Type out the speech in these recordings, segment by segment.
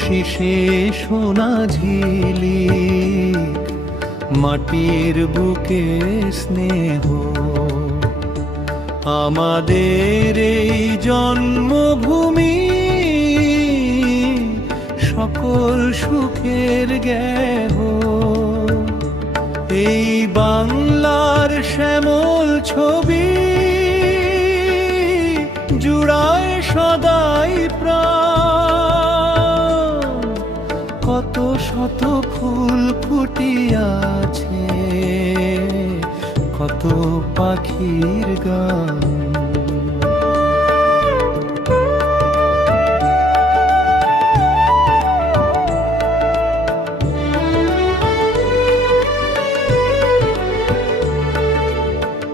শীষে সোনা ঝিলিক মাটির বুকে স্নেহ। আমাদের এই জন্মভূমি সকল সুখের গেহ এই বাংলার শ্যামল ছবি জুড়ায় সদাই প্রাণ। শত ফুল ফুটিয়াছে কত পাখির গান।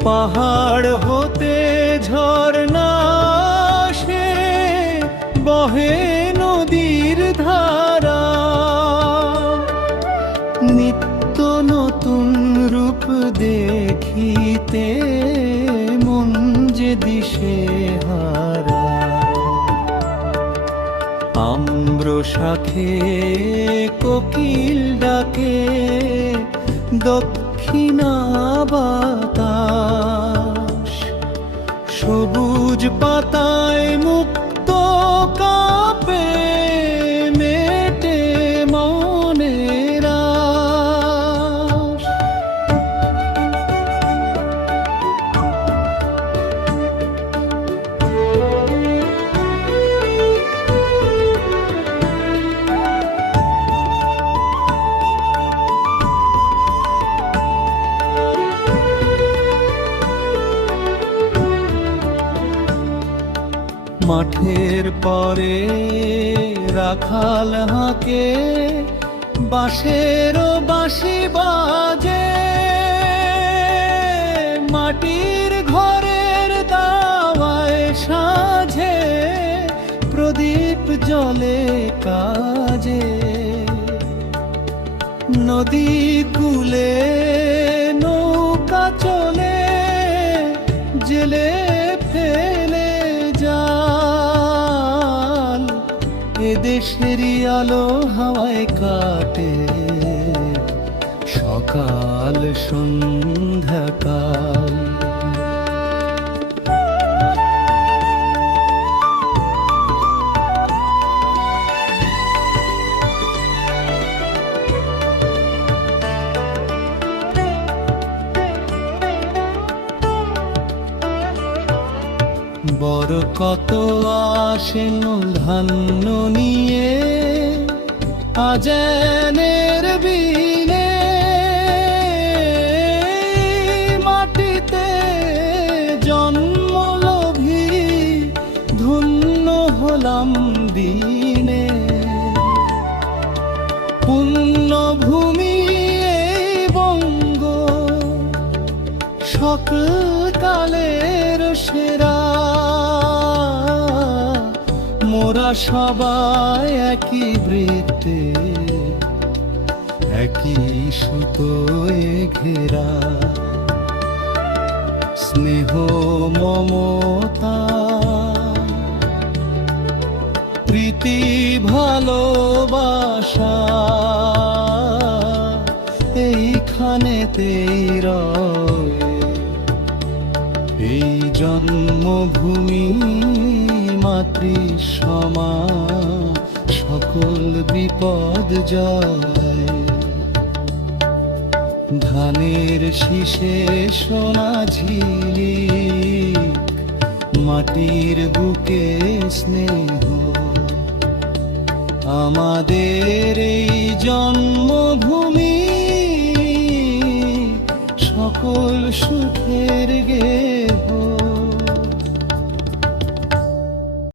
পাহাড় হতে ঝরনা সে বহে নতুন রূপ দেখিতে মন যে দিশে হারা। আম্র শাখে কোকিল ডাকে দক্ষিণা বাতাস সবুজ পাতায় মাঠের পরে রাখাল হাঁকে, বাঁশের বাঁশি বাজে। মাটির ঘরের দাওয়ায় সাঝে প্রদীপ জলে কাজে। নদী কূলে নৌকা চলে, জেলে এদেশেরই আলো হাওয়ায় কাটে। সকাল সন্ধ্যাকাল বড় কত আসেন ধান্য নিয়ে, আজনের বিলে মাটিতে জন্মলভি ধন্য হলাম দিনে। পুণ্যভূমি বঙ্গ, সকল কালের সেরা মোরা সবাই একই বৃত্তে, একই সুতোয় ঘেরা। স্নেহ, মমতা, প্রীতি, ভালোবাসা, এইখানেতেই রয় এই জন্মভূমি। মাতৃ সমা সকল বিপদ যায়। ধানের শীষে সোনা ঝিলি, মাটির বুকে স্নেহ। আমাদের এই জন্মভূমি, সকল সুখের গে